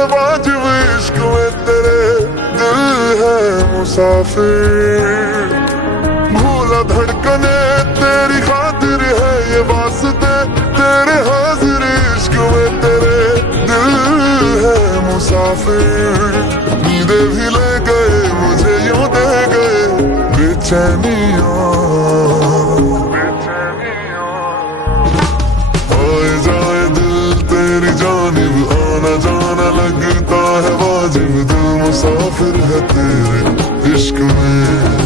है वाजिब इश्क में तेरे, दिल है मुसाफिर। भूला धड़कने तेरी खातिर है ये वास्ते, तेरे हाजिर इश्क में तेरे, दिल है मुसाफिर। नींदे भी ले गए मुझे यूं दे गए बेचैनियां। आए जाए दिल तेरी जानिब, आना जाना लगता है वाजिब, दिल मुसाफिर है तेरे इश्क में।